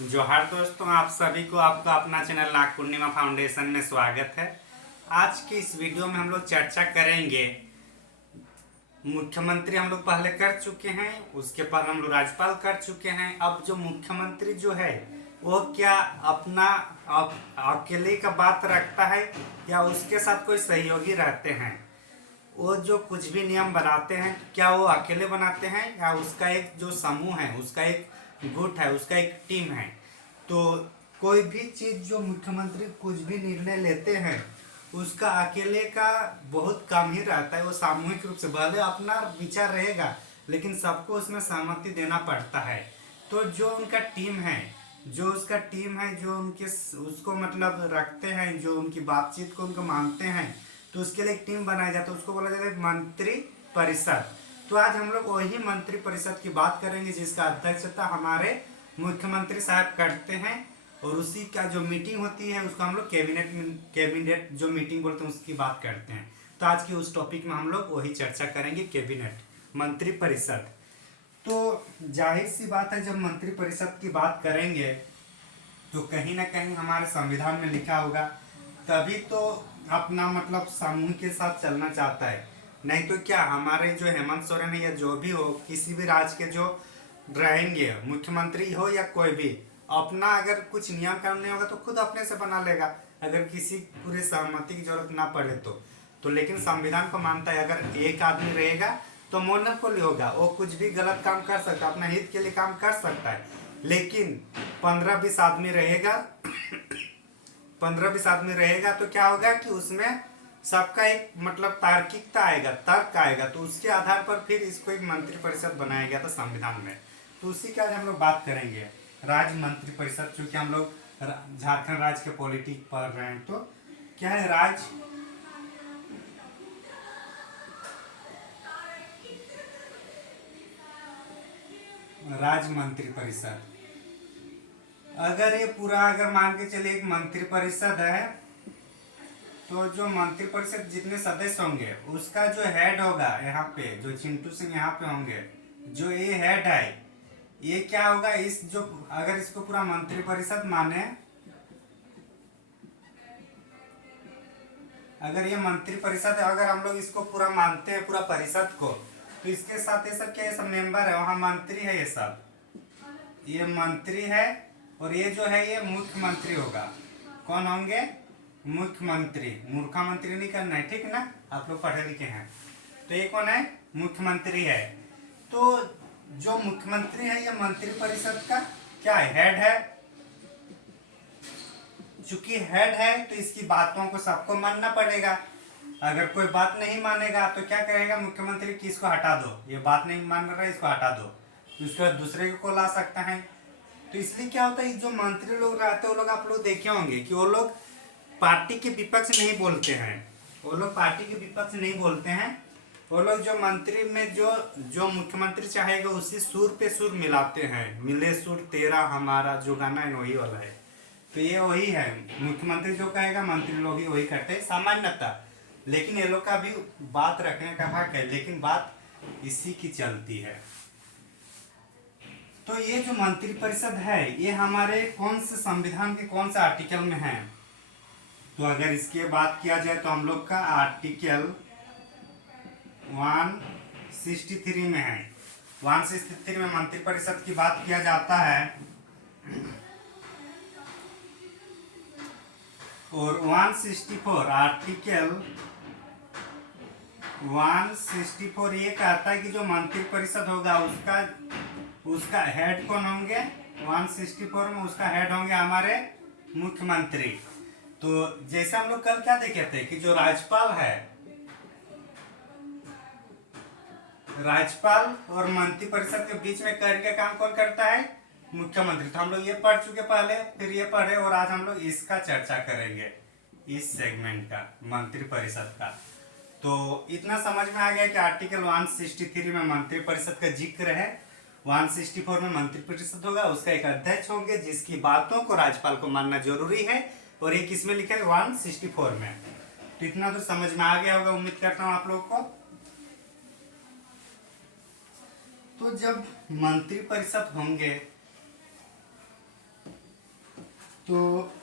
जोहार दोस्तों, आप सभी को आपका अपना चैनल नाग पूर्णिमा फाउंडेशन में स्वागत है। आज की इस वीडियो में हम लोग चर्चा करेंगे। मुख्यमंत्री हम लोग पहले कर चुके हैं, उसके बाद हम लोग राज्यपाल कर चुके हैं। अब जो मुख्यमंत्री जो है वो क्या अपना अकेले का बात रखता है या उसके साथ कोई सहयोगी रहते हैं? वो जो कुछ भी नियम बनाते हैं क्या वो अकेले बनाते हैं या उसका एक जो समूह है, उसका एक गुट है, उसका एक टीम है? तो कोई भी चीज जो मुख्यमंत्री कुछ भी निर्णय लेते हैं उसका अकेले का बहुत कम ही रहता है। वो सामूहिक रूप से भले अपना विचार रहेगा लेकिन सबको उसमें सहमति देना पड़ता है। तो जो उनका टीम है, जो उसका टीम है, जो उनके उसको मतलब रखते हैं, जो उनकी बातचीत को उनको मानते हैं, तो उसके लिए एक टीम बनाया जाता है। उसको बोला जाता है मंत्री परिषद। तो आज हम लोग वही मंत्री परिषद की बात करेंगे जिसका अध्यक्षता हमारे मुख्यमंत्री साहब करते हैं। और उसी का जो मीटिंग होती है उसको हम लोग कैबिनेट जो मीटिंग बोलते हैं उसकी बात करते हैं। तो आज की उस टॉपिक में हम लोग वही चर्चा करेंगे, कैबिनेट, मंत्री परिषद। तो जाहिर सी बात है, जब मंत्री परिषद की बात करेंगे तो कहीं ना कहीं हमारे संविधान में लिखा होगा, तभी तो अपना मतलब समूह के साथ चलना चाहता है। नहीं तो क्या हमारे जो हेमंत सोरेन है या जो भी हो, किसी भी राज्य के जो रहेंगे, मुख्यमंत्री हो या कोई भी, अपना अगर कुछ नियम कानून नहीं होगा तो खुद अपने से बना लेगा, अगर किसी पूरे सहमति की जरूरत ना पड़े तो लेकिन संविधान को मानता है अगर एक आदमी रहेगा तो मोनोपोली होगा, वो कुछ भी गलत काम कर सकता है, अपना हित के लिए काम कर सकता है। लेकिन 15-20 आदमी रहेगा 15-20 आदमी रहेगा तो क्या होगा कि उसमें सबका एक मतलब तार्किकता आएगा, तर्क आएगा, तो उसके आधार पर फिर इसको एक मंत्री परिषद बनाया गया था संविधान में। तो उसी का आज हम लोग बात करेंगे, राज्य मंत्री परिषद। चूंकि हम लोग झारखंड राज्य के पॉलिटिक्स पढ़ रहे हैं तो क्या है राज्य मंत्री परिषद। अगर ये पूरा अगर मान के चलिए एक मंत्री परिषद है तो जो मंत्री परिषद जितने सदस्य होंगे उसका जो हेड होगा, यहाँ पे जो चिंटू सिंह यहाँ पे होंगे, जो ये हेड है, ये क्या होगा, इस जो अगर इसको पूरा मंत्री परिषद माने, अगर ये मंत्री परिषद है, अगर हम लोग इसको पूरा मानते हैं पूरा परिषद को, तो इसके साथ ये सब क्या, ये सब मेंबर है, वहाँ मंत्री है, ये सब ये मंत्री है। और ये जो है ये मुख्यमंत्री होगा। कौन होंगे? मुख्यमंत्री। मूर्खा मंत्री नहीं करना है, ठीक ना, आप लोग पढ़े लिखे हैं। तो ये कौन है? मुख्यमंत्री है। तो जो मुख्यमंत्री है ये मंत्री परिषद का क्या है? हेड है। चूंकि हेड है तो इसकी बातों को सबको मानना पड़ेगा। अगर कोई बात नहीं मानेगा तो क्या करेगा मुख्यमंत्री कि इसको हटा दो, ये बात नहीं मान रहा है, इसको हटा दो, उसके बाद दूसरे को ला सकता है। तो इसलिए क्या होता है, जो मंत्री लोग रहते हैं वो लोग आप लोग देखे होंगे कि वो लोग पार्टी के विपक्ष नहीं बोलते हैं, वो लोग पार्टी के विपक्ष नहीं बोलते हैं। वो लोग जो मंत्री में जो जो मुख्यमंत्री चाहेगा उसी सुर पे सुर मिलाते हैं। मिले सुर तेरा हमारा जो गाना है वही वाला है। तो ये वही है, मुख्यमंत्री जो कहेगा मंत्री लोग ही वही करते हैं सामान्यतः। लेकिन ये लोग का भी बात रखने का हक है, लेकिन बात इसी की चलती है। तो ये जो मंत्री परिषद है ये हमारे कौन से संविधान के कौन से आर्टिकल में है? तो अगर इसकी बात किया जाए तो हम लोग का आर्टिकल 163 में है। 163 में मंत्री परिषद की बात किया जाता है। और 164 आर्टिकल 164 ये कहता है कि जो मंत्री परिषद होगा उसका हेड कौन होंगे? 164 में उसका हेड होंगे हमारे मुख्यमंत्री। तो जैसे हम लोग कल क्या देखे थे कि जो राज्यपाल है, राज्यपाल और मंत्री परिषद के बीच में करके काम कौन करता है? मुख्यमंत्री। तो हम लोग ये पढ़ चुके पहले, फिर ये पढ़े, और आज हम लोग इसका चर्चा करेंगे, इस सेगमेंट का, मंत्री परिषद का। तो इतना समझ में आ गया कि आर्टिकल 163 में मंत्री परिषद का जिक्र है। 164 में मंत्री परिषद होगा, उसका एक अध्यक्ष होंगे जिसकी बातों को राज्यपाल को मानना जरूरी है। और ये किसमें लिखा है? 164 में। तो इतना तो समझ में आ गया होगा, उम्मीद करता हूँ आप लोग को। तो जब मंत्री परिषद होंगे तो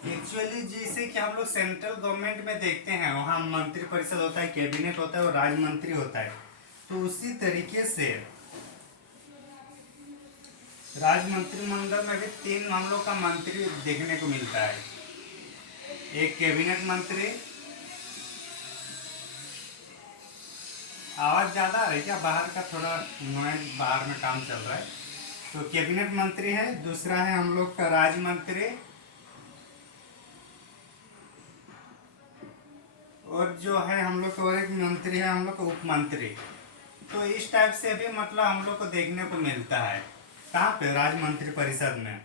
एक्चुअली जैसे कि हम लोग सेंट्रल गवर्नमेंट में देखते हैं, वहाँ मंत्री परिषद होता है, कैबिनेट होता है और राज्य मंत्री होता है। तो उसी तरीके से राज्य मंत्रिमंडल में भी 3 हम लोग का मंत्री देखने को मिलता है। एक कैबिनेट मंत्री, आवाज ज्यादा आ रही है क्या? बाहर का थोड़ा नॉइज, बाहर में काम चल रहा है। तो कैबिनेट मंत्री है, दूसरा है हम लोग का राज्य मंत्री, और जो है हम लोग का और एक मंत्री है हम लोग का उप मंत्री। तो इस टाइप से भी मतलब हम लोग को देखने को मिलता है। कहाँ पे? राज्य मंत्री परिषद में।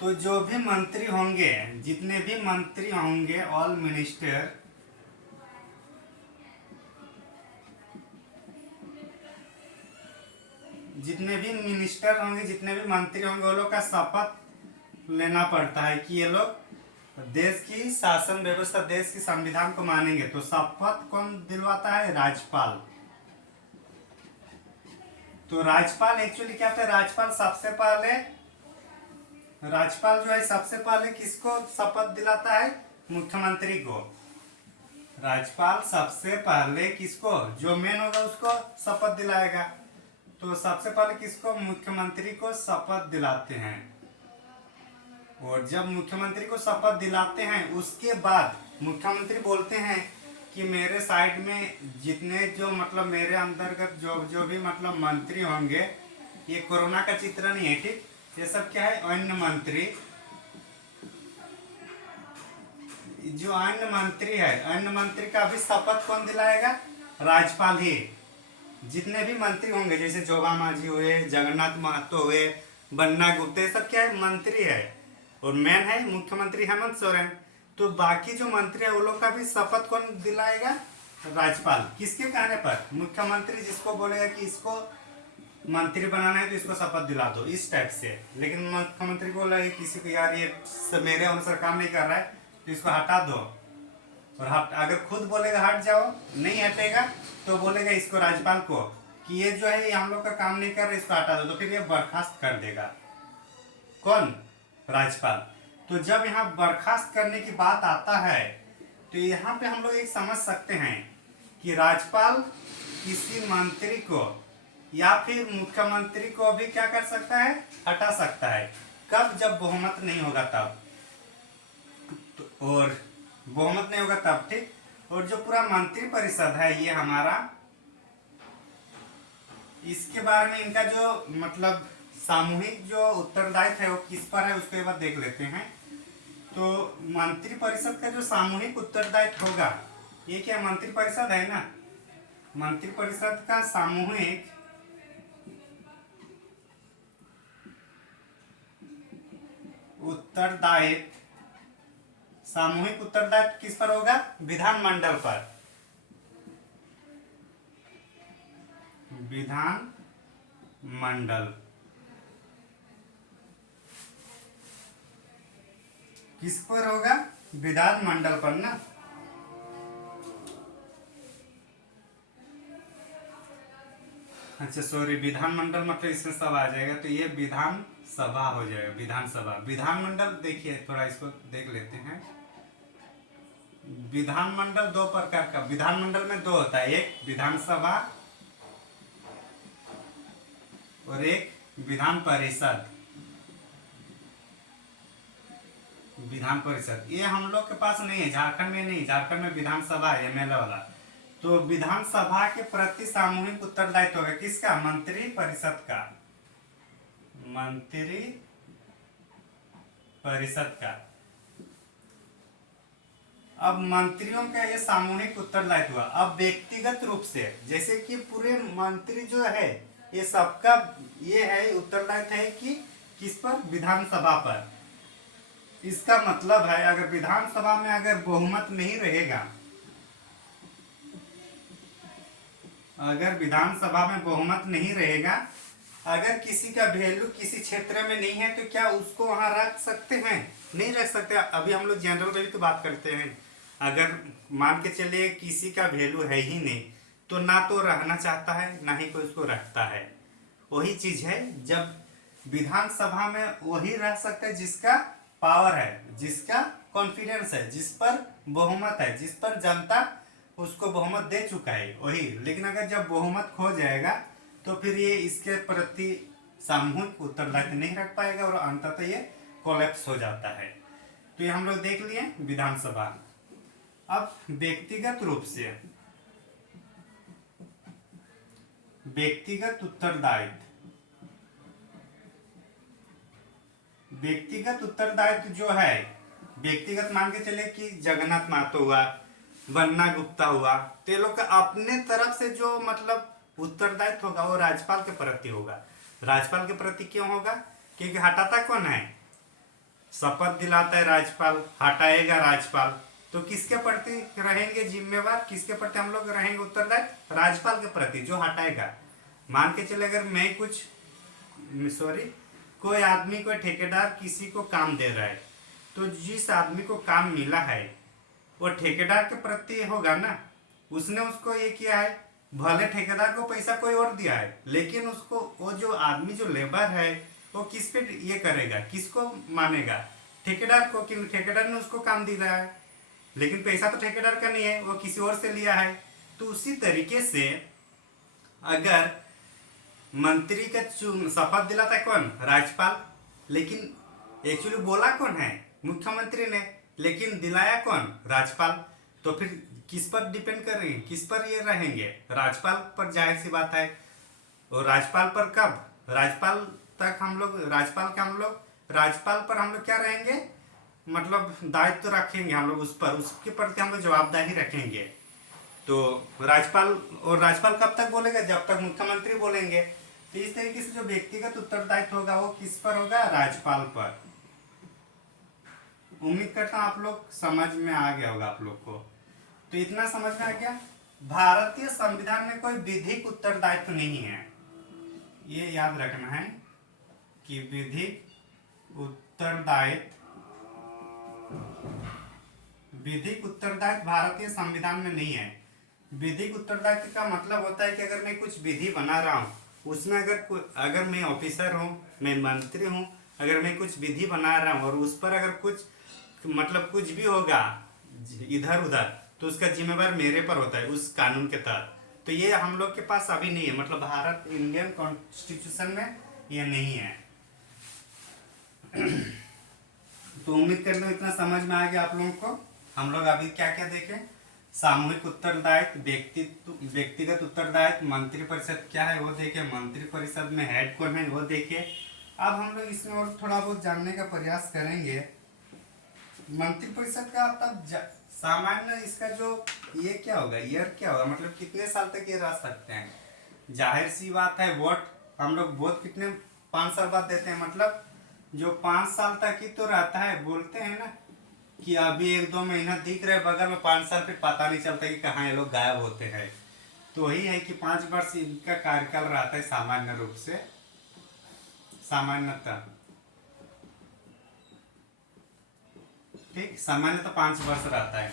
तो जो भी मंत्री होंगे, जितने भी मंत्री होंगे, ऑल मिनिस्टर, जितने भी मिनिस्टर होंगे, जितने भी मंत्री होंगे, वो लोग का शपथ लेना पड़ता है कि ये लोग देश की शासन व्यवस्था, देश की संविधान को मानेंगे। तो शपथ कौन दिलवाता है? राज्यपाल। तो राज्यपाल एक्चुअली क्या होता है? राज्यपाल जो है सबसे पहले किसको शपथ दिलाता है? मुख्यमंत्री को। राज्यपाल सबसे पहले किसको? जो मेन होगा उसको शपथ दिलाएगा। तो सबसे पहले किसको? मुख्यमंत्री को शपथ दिलाते हैं। और जब मुख्यमंत्री को शपथ दिलाते हैं, उसके बाद मुख्यमंत्री बोलते हैं कि मेरे साइड में जितने जो मतलब मेरे अंतर्गत जो भी मतलब मंत्री होंगे, ये कोरोना का चित्र नहीं है, ठीक? ये सब क्या है? अन्य मंत्री। जो अन्य मंत्री है, अन्य मंत्री का भी शपथ कौन दिलाएगा? राज्यपाल ही। जितने भी मंत्री होंगे, जैसे जोगा मांझी हुए, जगन्नाथ महतो हुए, बन्ना गुप्ता, सब क्या है? मंत्री है। और मेन है मुख्यमंत्री हेमंत सोरेन। तो बाकी जो मंत्री है वो लोग का भी शपथ कौन दिलाएगा? राज्यपाल। किसके कहने पर? मुख्यमंत्री जिसको बोलेगा कि इसको मंत्री बनाना है तो इसको शपथ दिला दो, इस टाइप से। लेकिन मुख्यमंत्री को बोला किसी को, यार ये मेरे अनुसार काम नहीं कर रहा है तो इसको हटा दो। और अगर खुद बोलेगा हट जाओ, नहीं हटेगा, तो बोलेगा इसको राज्यपाल को कि ये जो है ये हम लोग का काम नहीं कर रहा, इसको हटा दो। तो फिर ये बर्खास्त कर देगा। कौन? राज्यपाल। तो जब यहाँ बर्खास्त करने की बात आता है, तो यहाँ पे हम लोग एक समझ सकते हैं कि राज्यपाल किसी मंत्री को या फिर मुख्यमंत्री को भी क्या कर सकता है? हटा सकता है। कब? जब बहुमत नहीं होगा तब। और बहुमत नहीं होगा तब, ठीक। और जो पूरा मंत्री परिषद है ये हमारा, इसके बारे में इनका जो मतलब सामूहिक जो उत्तरदायित्व है वो किस पर है, उसको एक बार देख लेते हैं। तो मंत्री परिषद का जो सामूहिक उत्तरदायित्व होगा, ये क्या मंत्री परिषद है ना, मंत्री परिषद का सामूहिक उत्तरदायित्व, सामूहिक उत्तरदायित्व किस पर होगा? विधानमंडल पर। विधान मंडल किस पर होगा? विधान मंडल पर ना। अच्छा सॉरी, विधान मंडल मतलब इसमें सब आ जाएगा, तो ये विधान सभा हो जाएगा। विधानसभा। विधानमंडल देखिए, थोड़ा इसको देख लेते हैं। विधानमंडल दो प्रकार का, विधानमंडल में दो होता है, एक विधानसभा और एक विधान परिषद। विधान परिषद ये हम लोग के पास नहीं है, झारखंड में नहीं, झारखंड में विधानसभा है एमएलए वाला। तो विधानसभा के प्रति सामूहिक उत्तरदायित्व होगा किसका? मंत्री परिषद का। मंत्री परिषद का। अब मंत्रियों का ये सामूहिक उत्तरदायित्व हुआ। अब व्यक्तिगत रूप से, जैसे कि पूरे मंत्री जो है ये सबका ये है उत्तरदायित्व है कि किस पर? विधानसभा पर। इसका मतलब है अगर विधानसभा में अगर बहुमत नहीं रहेगा, अगर विधानसभा में बहुमत नहीं रहेगा, अगर किसी का वैल्यू किसी क्षेत्र में नहीं है, तो क्या उसको वहां रख सकते हैं? नहीं रख सकते। अभी हम लोग जनरल में भी तो बात करते हैं, अगर मान के चलिए किसी का वैल्यू है ही नहीं, तो ना तो रहना चाहता है ना ही कोई उसको रखता है। वही चीज है, जब विधानसभा में वही रह सकता है जिसका पावर है, जिसका कॉन्फिडेंस है, जिस पर बहुमत है, जिस पर जनता उसको बहुमत दे चुका है वही। लेकिन अगर जब बहुमत खो जाएगा तो फिर ये इसके प्रति सामूहिक उत्तरदायित्व नहीं रख पाएगा और अंततः ये कोलैप्स हो जाता है। तो ये हम लोग देख लिए विधानसभा। अब व्यक्तिगत रूप से व्यक्तिगत उत्तरदायित्व, व्यक्तिगत उत्तरदायित्व जो है, व्यक्तिगत मान के चले कि जगन्नाथ महतो हुआ, वन्ना गुप्ता हुआ, तो ये लोग का अपने तरफ से जो मतलब उत्तरदायित्व होगा वो राज्यपाल के प्रति होगा। राज्यपाल के प्रति क्यों होगा? क्योंकि हटाता कौन है? शपथ दिलाता है राज्यपाल, हटाएगा राज्यपाल। तो किसके प्रति रहेंगे जिम्मेवार, किसके प्रति हम लोग रहेंगे उत्तरदायित्व? राज्यपाल के प्रति जो हटाएगा। मान के चले अगर मैं कुछ कोई आदमी, कोई ठेकेदार किसी को काम दे रहा है, तो जिस आदमी को काम मिला है वो ठेकेदार के प्रति होगा ना। उसने उसको ये किया है, भले ठेकेदार को पैसा कोई और दिया है, लेकिन उसको वो जो आदमी जो लेबर है वो किस पे ये करेगा, किसको मानेगा? ठेकेदार को, क्योंकि ठेकेदार ने उसको काम दिया है, लेकिन पैसा तो ठेकेदार का नहीं है, वो किसी और से लिया है। तो उसी तरीके से अगर मंत्री का शपथ दिलाता है कौन? राज्यपाल। लेकिन एक्चुअली बोला कौन है? मुख्यमंत्री ने, लेकिन दिलाया कौन? राज्यपाल। तो फिर किस पर डिपेंड कर रही है, किस पर ये रहेंगे? राज्यपाल पर, जाहिर सी बात है। और राज्यपाल पर कब? राज्यपाल तक हम लोग, राज्यपाल पर हम लोग क्या रहेंगे, मतलब दायित्व तो रखेंगे हम लोग उस पर, उसके प्रति हम लोग जवाबदारी रखेंगे। तो राज्यपाल, और राज्यपाल कब तक बोलेगा? जब तक मुख्यमंत्री बोलेंगे। तो इस तरीके से जो व्यक्तिगत उत्तरदायित्व होगा वो किस पर होगा? राज्यपाल पर। उम्मीद करता हूँ आप लोग समझ में आ गया होगा आप लोग को। तो इतना समझ में आ गया, भारतीय संविधान में कोई विधिक उत्तरदायित्व नहीं है, ये याद रखना है कि विधिक उत्तरदायित्व भारतीय संविधान में नहीं है। विधिक उत्तरदायित्व का मतलब होता है कि अगर मैं कुछ विधि बना रहा हूँ, उसमें अगर मैं ऑफिसर हूँ, मैं मंत्री हूँ, अगर मैं कुछ विधि बना रहा हूँ और उस पर अगर कुछ मतलब कुछ भी होगा इधर उधर, तो उसका जिम्मेवार मेरे पर होता है उस कानून के तहत। तो ये हम लोग के पास अभी नहीं है, मतलब भारत इंडियन कॉन्स्टिट्यूशन में ये नहीं है। तो उम्मीद करता हूँ इतना समझ में आ गया आप लोगों को। हम लोग अभी क्या क्या देखें? सामूहिक उत्तरदायित्व, व्यक्तिगत उत्तरदायित्व, मंत्री परिषद क्या है वो देखे, मंत्री परिषद में हेड कौन है वो देखे। अब हम लोग इसमें और थोड़ा बहुत जानने का प्रयास करेंगे। मंत्री परिषद का तब सामान्य इसका जो ये क्या होगा, ईयर क्या होगा, मतलब कितने साल तक ये रह सकते हैं? जाहिर सी बात है, वोट हम लोग वोट कितने 5 साल बाद देते हैं, मतलब जो 5 साल तक ही तो रहता है। बोलते हैं ना कि अभी 1-2 महीना दिख रहे बगल में, 5 साल फिर पता नहीं चलता कि कहाँ ये लोग गायब होते हैं। तो वही है कि 5 वर्ष इनका कार्यकाल रहता है सामान्य रूप से, सामान्यतः, ठीक, सामान्यतः 5 वर्ष रहता है।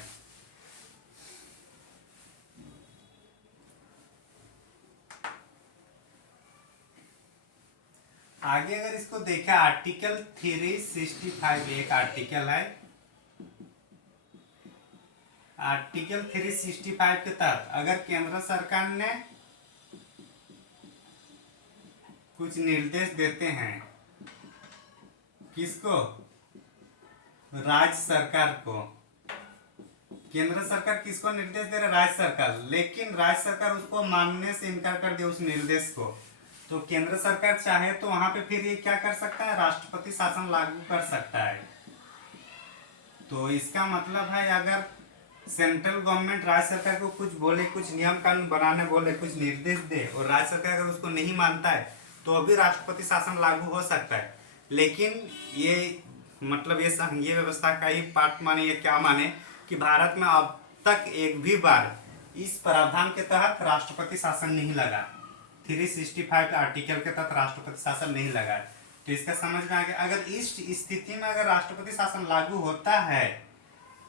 आगे अगर इसको देखा, आर्टिकल 365 एक आर्टिकल है, आर्टिकल 365 के तहत अगर केंद्र सरकार ने कुछ निर्देश देते हैं, किसको? राज्य सरकार को। केंद्र सरकार किसको निर्देश दे रहा है? राज्य सरकार। लेकिन राज्य सरकार उसको मानने से इनकार कर दे उस निर्देश को, तो केंद्र सरकार चाहे तो वहां पे फिर ये क्या कर सकता है? राष्ट्रपति शासन लागू कर सकता है। तो इसका मतलब है अगर सेंट्रल गवर्नमेंट राज्य सरकार को कुछ बोले, कुछ नियम कानून बनाने बोले, कुछ निर्देश दे, और राज्य सरकार अगर उसको नहीं मानता है तो अभी राष्ट्रपति शासन लागू हो सकता है। लेकिन ये मतलब ये संघीय व्यवस्था का ही पार्ट माने, ये क्या माने कि भारत में अब तक एक भी बार इस प्रावधान के तहत राष्ट्रपति शासन नहीं लगा। 365 आर्टिकल के तहत राष्ट्रपति शासन नहीं लगा। तो इसका समझ में आ गया। अगर इस स्थिति में अगर राष्ट्रपति शासन लागू होता है,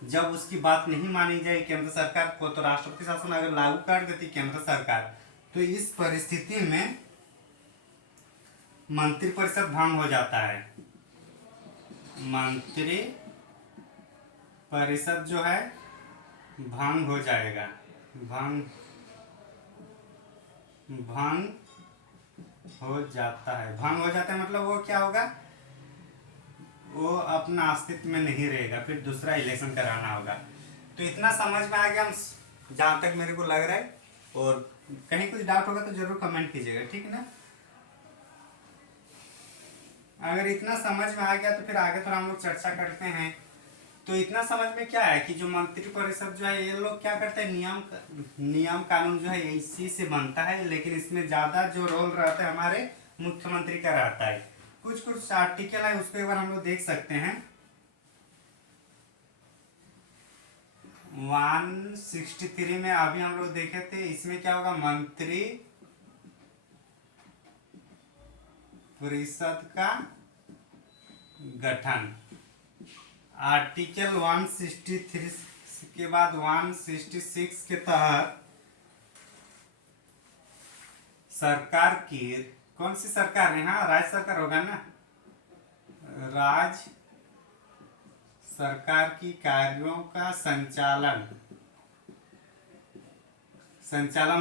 जब उसकी बात नहीं मानी जाए केंद्र सरकार को, तो राष्ट्रपति शासन अगर लागू कर देती केंद्र सरकार, तो इस परिस्थिति में मंत्रिपरिषद भंग हो जाता है, मंत्री परिषद जो है भंग हो जाएगा, भंग भंग हो जाता है, भंग हो जाता है मतलब वो क्या होगा, वो अपना अस्तित्व में नहीं रहेगा, फिर दूसरा इलेक्शन कराना होगा। तो इतना समझ में आ गया हम, जहाँ तक मेरे को लग रहा है। और कहीं कुछ डाउट होगा तो जरूर कमेंट कीजिएगा, ठीक है ना। अगर इतना समझ में आ गया तो फिर आगे थोड़ा हम लोग चर्चा करते हैं। तो इतना समझ में क्या है कि जो मंत्री परिषद जो है ये लोग क्या करते हैं, नियम कानून जो है इसी से बनता है, लेकिन इसमें ज्यादा जो रोल रहता है हमारे मुख्यमंत्री का रहता है। कुछ कुछ आर्टिकल है उसको एक बार हम लोग देख सकते हैं। 163 में अभी हम लोग देखे थे, इसमें क्या होगा, मंत्री परिषद का गठन। आर्टिकल 163 के बाद 166 के तहत सरकार की, कौन सी सरकार है, हाँ राज्य सरकार होगा ना, राज्य सरकार की कार्यों का संचालन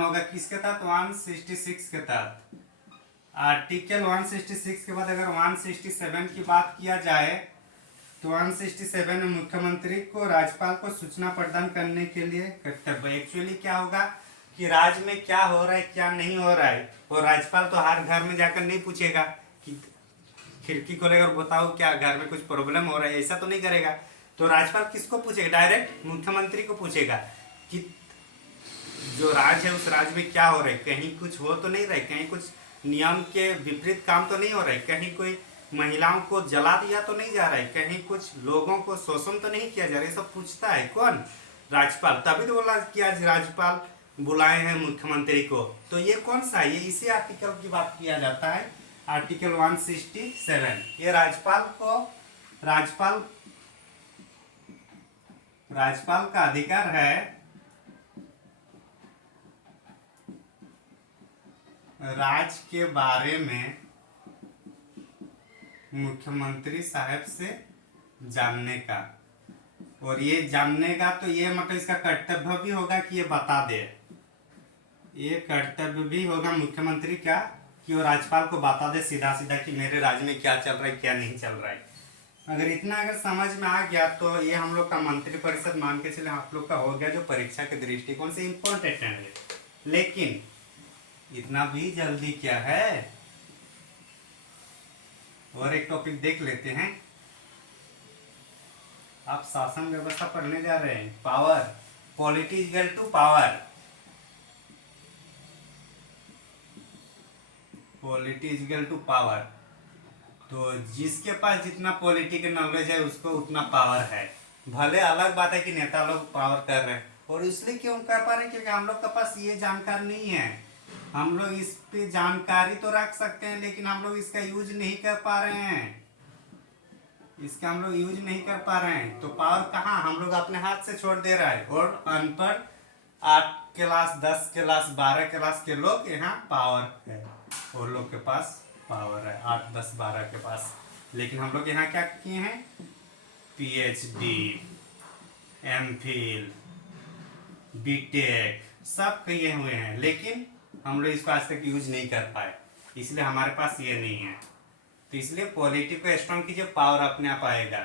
होगा किसके तहत, 166 के तहत। आर्टिकल 166 के बाद अगर 167 की बात किया जाए तो 167 में मुख्यमंत्री को राज्यपाल को सूचना प्रदान करने के लिए कर्तव्य। एक्चुअली क्या होगा कि राज्य में क्या हो रहा है क्या नहीं हो रहा है, और राज्यपाल तो हर घर में जाकर नहीं पूछेगा कि खिड़की खोलेगा और बताओ क्या घर में कुछ प्रॉब्लम हो रहा है, ऐसा तो नहीं करेगा। तो राज्यपाल किसको पूछेगा, डायरेक्ट मुख्यमंत्री को पूछेगा कि जो राज्य है उस राज्य में क्या हो रहा है, कहीं कुछ हो तो नहीं रहा है, कहीं कुछ नियम के विपरीत काम तो नहीं हो रहा है, कहीं कोई महिलाओं को जला दिया तो नहीं जा रहा है, कहीं कुछ लोगों को शोषण तो नहीं किया जा रहा है, सब पूछता है कौन, राज्यपाल। तभी तो बोला कि आज राज्यपाल बुलाए हैं मुख्यमंत्री को। तो ये कौन सा है, ये इसी आर्टिकल की बात किया जाता है, आर्टिकल 167। ये राज्यपाल का अधिकार है राज्य के बारे में मुख्यमंत्री साहब से जानने का, और ये जानने का तो ये मतलब इसका कर्तव्य भी होगा कि ये बता दे, ये कर्तव्य भी होगा मुख्यमंत्री का कि वो राज्यपाल को बता दे सीधा सीधा कि मेरे राज्य में क्या चल रहा है क्या नहीं चल रहा है। अगर समझ में आ गया तो ये हम लोग का मंत्रिपरिषद मान के चले आप लोग का हो गया, जो परीक्षा के दृष्टिकोण से इम्पोर्टेंट है। लेकिन इतना भी जल्दी क्या है, और एक टॉपिक देख लेते हैं। आप शासन व्यवस्था पढ़ने जा रहे हैं, power, polity equal to power, polity equal to power. तो जिसके पास जितना पॉलिटी के नॉलेज है उसको उतना पावर है। भले अलग बात है कि नेता लोग पावर कर रहे हैं, और इसलिए क्यों कर पा रहे हैं, क्योंकि हम लोग के पास ये जानकारी नहीं है। हम लोग इस पे जानकारी तो रख सकते हैं लेकिन हम लोग इसका यूज नहीं कर पा रहे हैं, इसका हम लोग यूज नहीं कर पा रहे हैं। तो पावर कहाँ, हम लोग अपने हाथ से छोड़ दे रहा है। और अनपढ़ 8 क्लास 10 क्लास 12 क्लास के लोग यहाँ पावर है, और लोग के पास पावर है 8 10 12 के पास। लेकिन हम लोग यहाँ क्या किए हैं, PhD, MPhil, BTech सब किए हुए हैं, लेकिन हम लोग इसको आज तक यूज नहीं कर पाए, इसलिए हमारे पास ये नहीं है। तो इसलिए पॉलिटी को स्ट्रॉन्ग कीजिए, पावर अपने आप आएगा।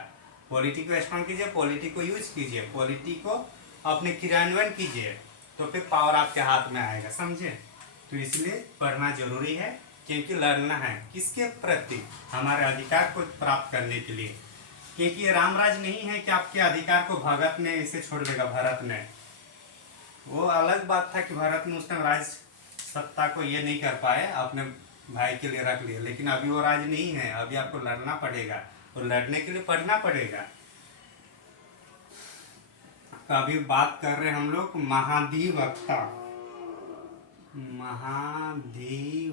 पॉलिटी को स्ट्रॉन्ग कीजिए, पॉलिटी को यूज कीजिए, पॉलिटी को अपने क्रियान्वयन कीजिए, तो फिर पावर आपके हाथ में आएगा, समझे। तो इसलिए पढ़ना जरूरी है, क्योंकि लड़ना है किसके प्रति, हमारे अधिकार को प्राप्त करने के लिए। क्योंकि ये रामराज नहीं है कि आपके अधिकार को भगत ने इसे छोड़ देगा, भरत ने। वो अलग बात था कि भरत ने उस टाइम राज सत्ता को ये नहीं कर पाए, अपने भाई के लिए रख लिए, लेकिन अभी वो राज नहीं है, अभी आपको लड़ना पड़ेगा, और लड़ने के लिए पढ़ना पड़ेगा। तो अभी बात कर रहे हैं हम लोग महाधिवक्ता, महाधिवक्ता,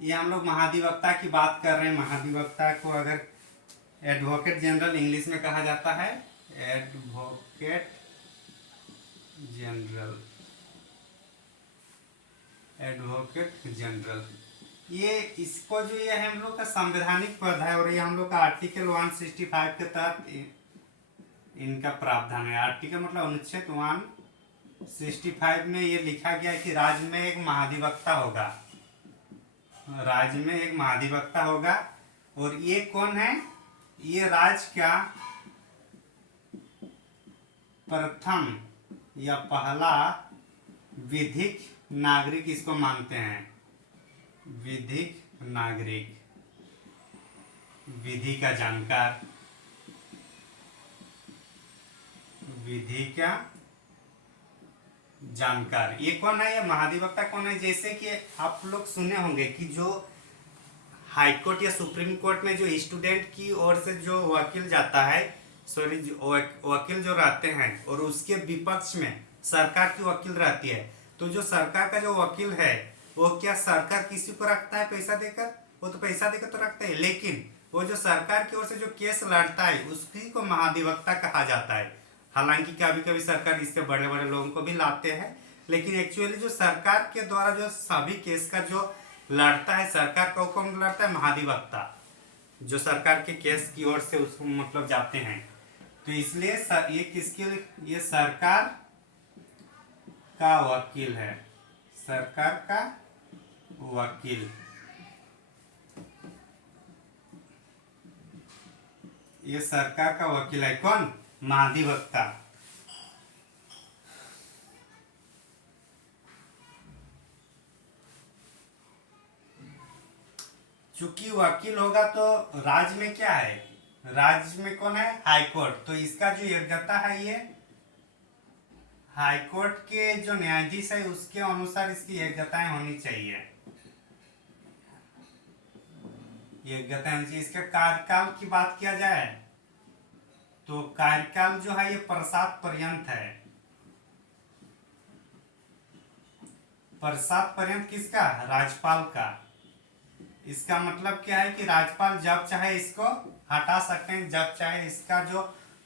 ये हम लोग महाधिवक्ता की बात कर रहे हैं। महाधिवक्ता को अगर एडवोकेट जनरल इंग्लिश में कहा जाता है, एडवोकेट जनरल, एडवोकेट जनरल। ये इसको जो ये है हम लोग का संवैधानिक पद है और ये हम लोग का आर्टिकल 165 के तहत इनका प्रावधान है। आर्टिकल मतलब अनुच्छेद 165 में ये लिखा गया है कि राज्य में एक महाधिवक्ता होगा, राज्य में एक महाधिवक्ता होगा। और ये कौन है? ये राज्य का प्रथम या पहला विधिक नागरिक इसको मानते हैं। विधिक नागरिक, विधि का जानकार, विधि का जानकार। ये कौन है? ये महाधिवक्ता कौन है? जैसे कि आप लोग सुने होंगे कि जो हाई कोर्ट या सुप्रीम कोर्ट में जो स्टूडेंट की ओर से जो वकील जाता है, सॉरी वकील जो रहते हैं और उसके विपक्ष में सरकार की वकील रहती है, तो जो सरकार का जो वकील है वो क्या सरकार किसी को रखता है पैसा देकर? वो तो पैसा देकर तो रखता है, लेकिन वो जो सरकार की ओर से जो केस लड़ता है उसी को महाधिवक्ता कहा जाता है। हालांकि कभी कभी सरकार इससे बड़े बड़े लोगों को भी लाते हैं, लेकिन एक्चुअली जो सरकार के द्वारा जो सभी केस का जो लड़ता है, सरकार को कौन लड़ता है? महाधिवक्ता, जो सरकार के केस की ओर से उसको मतलब जाते हैं। तो इसलिए ये किसके? ये सरकार का वकील है, सरकार का वकील। ये सरकार का वकील है कौन? महाधिवक्ता। चूंकि वकील होगा तो राज्य में क्या है? राज्य में कौन है? High court. तो इसका जो योग्यता है ये हाई कोर्ट के जो न्यायाधीश है उसके अनुसार इसकी योग्यताएं होनी चाहिए। योग्यता होनी चाहिए। इसके कार्यकाल की बात किया जाए तो कार्यकाल जो है ये प्रसाद पर्यंत है। प्रसाद पर्यंत किसका? राज्यपाल का। इसका मतलब क्या है कि राज्यपाल जब चाहे इसको हटा सकते हैं, जब चाहे इसका जो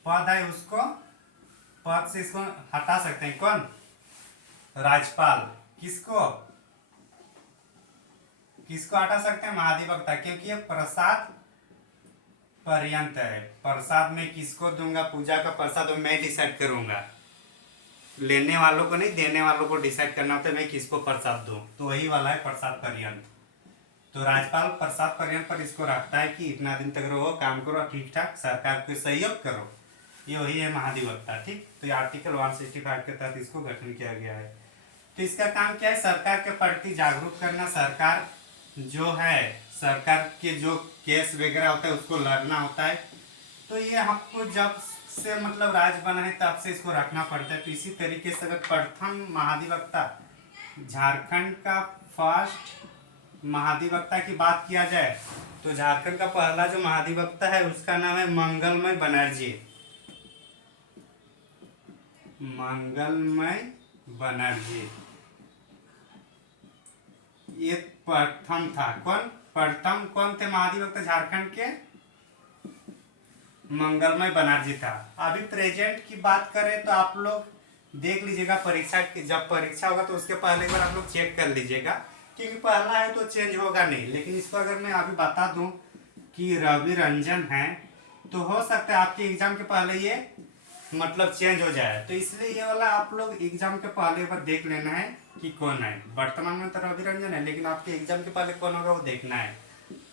पद है उसको पद से इसको हटा सकते हैं। कौन? राज्यपाल। किसको किसको हटा सकते हैं? महाधिवक्ता, क्योंकि ये प्रसाद पर्यंत है। प्रसाद में किसको दूंगा? पूजा का प्रसाद मैं डिसाइड करूंगा, लेने वालों को नहीं, देने वालों को डिसाइड करना होता है मैं किसको प्रसाद दूं। तो वही वाला है प्रसाद पर्यंत। तो राज्यपाल प्रसाद पर्यंत पर इसको रखता है कि इतना दिन तक रहो, काम करो, ठीक ठाक सरकार को सहयोग करो। ये वही है महाधिवक्ता। ठीक, तो ये आर्टिकल 165 के तहत इसको गठन किया गया है। तो इसका काम क्या है? सरकार के प्रति जागरूक करना, सरकार जो है, सरकार के जो केस वगैरह होता है उसको लड़ना होता है। तो ये हमको जब से मतलब राज्य बना है तब से इसको रखना पड़ता है। तो इसी तरीके से अगर प्रथम महाधिवक्ता, झारखंड का फर्स्ट महाधिवक्ता की बात किया जाए तो झारखंड का पहला जो महाधिवक्ता है उसका नाम है मंगलमय बनर्जी। मंगलमय बनर्जी ये प्रथम था। प्रथम कौन थे महाधिवक्ता झारखंड के? मंगलमय बनर्जी था। अभी प्रेजेंट की बात करें तो आप लोग देख लीजिएगा, परीक्षा की जब परीक्षा होगा तो उसके पहले एक बार आप लोग चेक कर लीजिएगा, क्योंकि पहला है तो चेंज होगा नहीं। लेकिन इसको अगर मैं अभी बता दूं कि रवि रंजन है तो हो सकता है आपके एग्जाम के पहले ये मतलब चेंज हो जाए। तो इसलिए ये वाला आप लोग एग्जाम के पहले बार देख लेना है कि कौन है। वर्तमान में तो रवि रंजन है, लेकिन आपके एग्जाम के पहले कौन होगा वो देखना है।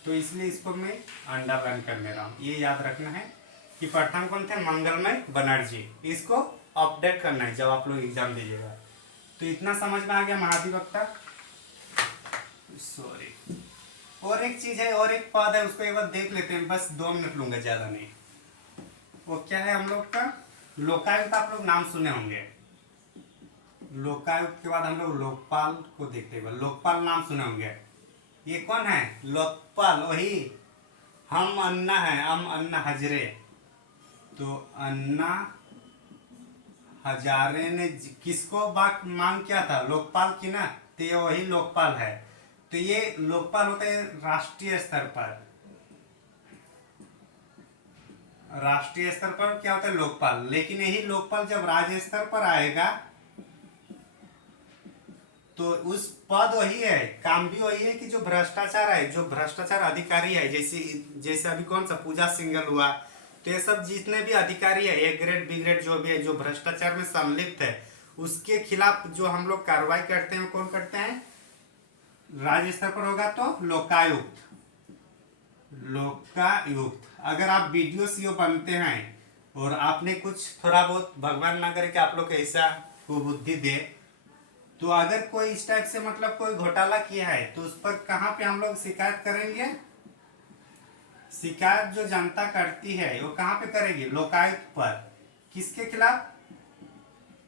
तो इसलिए इसको मैं अंडरलाइन कर ले रहा हूँ। ये याद रखना है कि प्रथम कौन थे? मंगलमय बनर्जी। इसको अपडेट करना है जब आप लोग एग्जाम दीजिएगा। तो इतना समझ में आ गया महाधिवक्ता। सॉरी, और एक चीज है, और एक पद है, उसको एक बार देख लेते हैं, बस 2 मिनट लूंगा, ज्यादा नहीं। वो क्या है हम लोग का? लोकायुक्त। आप लोग नाम सुने होंगे। लोकायुक्त के बाद हम लोग लोकपाल को देखते हैं। लोकपाल नाम सुने होंगे। ये कौन है? लोकपाल वही हम अन्ना है, हम अन्ना हजरे। तो अन्ना हजारे ने किसको मांग किया था? लोकपाल की ना। तो ये वही लोकपाल है। तो ये लोकपाल होता है राष्ट्रीय स्तर पर। राष्ट्रीय स्तर पर क्या होता है? लोकपाल। लेकिन यही लोकपाल जब राज्य स्तर पर आएगा तो उस पद वही है, काम भी वही है कि जो भ्रष्टाचार है, जो भ्रष्टाचार अधिकारी है, जैसे जैसे अभी कौन सा पूजा सिंघल हुआ, तो ये सब जितने भी अधिकारी है, ए ग्रेड बी ग्रेड जो भी है, जो भ्रष्टाचार में सम्मिलित है, उसके खिलाफ जो हम लोग कार्रवाई करते हैं, कौन करते हैं? राज्य स्तर पर होगा तो लोकायुक्त। लोकायुक्त। अगर आप वीडियो सीओ बनते हैं और आपने कुछ थोड़ा बहुत, भगवान ना करे कि आप लोग ऐसा कुबुद्धि दे, तो अगर कोई इस टाइप से मतलब कोई घोटाला किया है तो उस पर कहाँ पे हम लोग शिकायत करेंगे? शिकायत जो जनता करती है वो कहाँ पे करेगी? लोकायुक्त पर। किसके खिलाफ?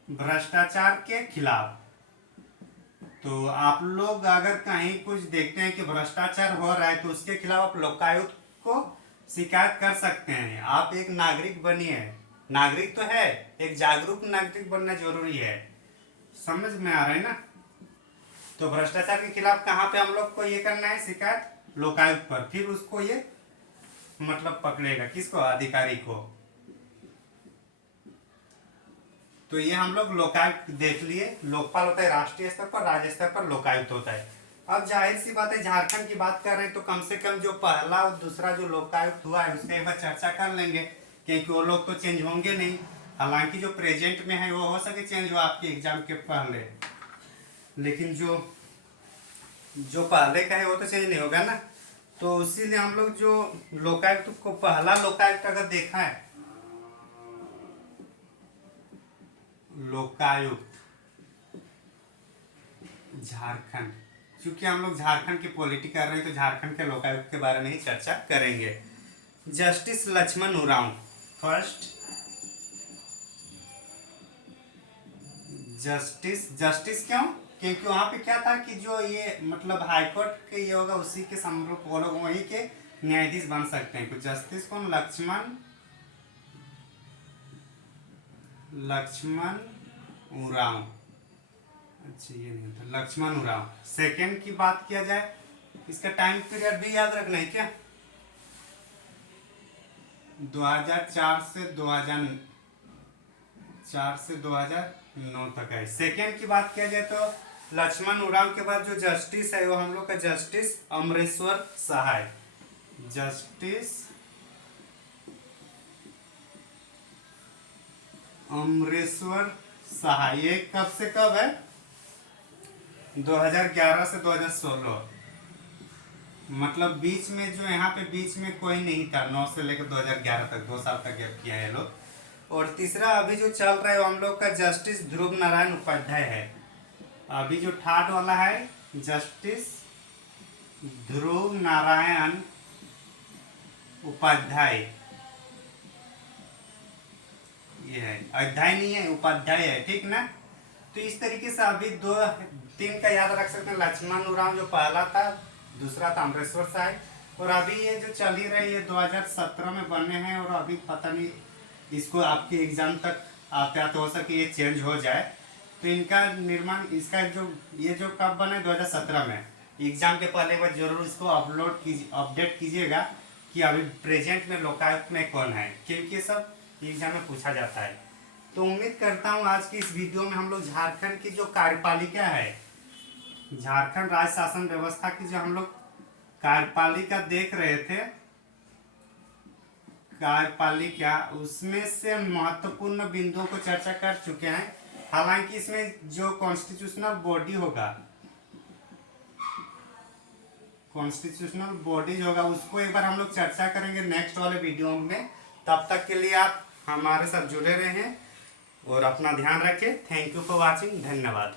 भ्रष्टाचार के खिलाफ। तो आप लोग अगर कहीं कुछ देखते हैं कि भ्रष्टाचार हो रहा है तो उसके खिलाफ आप लोकायुक्त को शिकायत कर सकते हैं। आप एक नागरिक बनिए। नागरिक तो है, एक जागरूक नागरिक बनना जरूरी है। समझ में आ रहा है ना? तो भ्रष्टाचार के खिलाफ कहाँ पे हम लोग को ये करना है शिकायत? लोकायुक्त पर। फिर उसको ये मतलब पकड़ेगा, किसको? अधिकारी को। तो ये हम लोग लोकायुक्त देख लिए। लोकपाल होता है राष्ट्रीय स्तर पर, राज्य स्तर पर लोकायुक्त होता है। अब जाहिर सी बात है, झारखंड की बात कर रहे हैं तो कम से कम जो पहला और दूसरा जो लोकायुक्त हुआ है उसका एक बार चर्चा कर लेंगे, क्योंकि वो लोग तो चेंज होंगे नहीं। हालांकि जो प्रेजेंट में है वो हो सके चेंज हो आपके एग्जाम के पहले, लेकिन जो जो पहले का है वो तो चेंज नहीं होगा ना। तो इसीलिए हम लोग जो लोकायुक्त को, पहला लोकायुक्त अगर देखा है, लोकायुक्त झारखंड, क्योंकि हम लोग झारखंड की पॉलिटी कर रहे हैं तो झारखंड के लोकायुक्त के बारे में ही चर्चा करेंगे। Justice Lakshman Oraon first. Justice क्यों? क्योंकि वहां पे क्या था कि जो ये मतलब हाईकोर्ट के ये होगा उसी के समरूप वो लोग वहीं के न्यायाधीश बन सकते हैं। तो जस्टिस कौन? लक्ष्मण उरांव। अच्छा ये नहीं था, लक्ष्मण उरांव। सेकंड की बात किया जाए, इसका टाइम पीरियड भी याद रखना है क्या? 2004 से 2009 तक है। सेकंड की बात किया जाए तो लक्ष्मण उरांव के बाद जो जस्टिस है वो हम लोग का जस्टिस अमरेश्वर सहाय। जस्टिस अमरेश्वर सहाय। ये कब से कब है? 2011 से 2016। मतलब बीच में जो यहाँ पे बीच में कोई नहीं था, 9 से लेकर 2011 तक 2 साल तक गैप किया है लोग। और तीसरा अभी जो चल रहा है वो हम लोग का जस्टिस ध्रुव नारायण उपाध्याय है। अभी जो थर्ड वाला है जस्टिस ध्रुव नारायण उपाध्याय, ये है। अध्याय नहीं है, उपाध्याय है, ठीक ना? तो इस तरीके से अभी 2-3 का याद रख सकते हैं। लक्ष्मण उरांव जो पहला था, दूसरा था अमरेश्वर सहाय, और अभी ये जो चल ही रही है 2017 में बने हैं, और अभी पता नहीं इसको आपके एग्जाम तक आते आते हो सके ये चेंज हो जाए। तो इनका निर्माण, इसका जो ये जो कब बने 2017 में, एग्जाम के पहले बार जरूर इसको अपडेट कीजिएगा कि अभी प्रेजेंट में लोकायुक्त में कौन है, क्योंकि सब एग्जाम में पूछा जाता है। तो उम्मीद करता हूँ आज की इस वीडियो में हम लोग झारखंड की जो कार्यपालिका है, झारखंड राज्य शासन व्यवस्था की जो हम लोग कार्यपालिका देख रहे थे, कार्यपालिका, उसमें से महत्वपूर्ण बिंदुओं को चर्चा कर चुके हैं। हालांकि इसमें जो कॉन्स्टिट्यूशनल बॉडी होगा, कॉन्स्टिट्यूशनल बॉडी जो होगा उसको एक बार हम लोग चर्चा करेंगे नेक्स्ट वाले वीडियो में। तब तक के लिए आप हमारे साथ जुड़े रहें और अपना ध्यान रखें। Thank you for watching. धन्यवाद।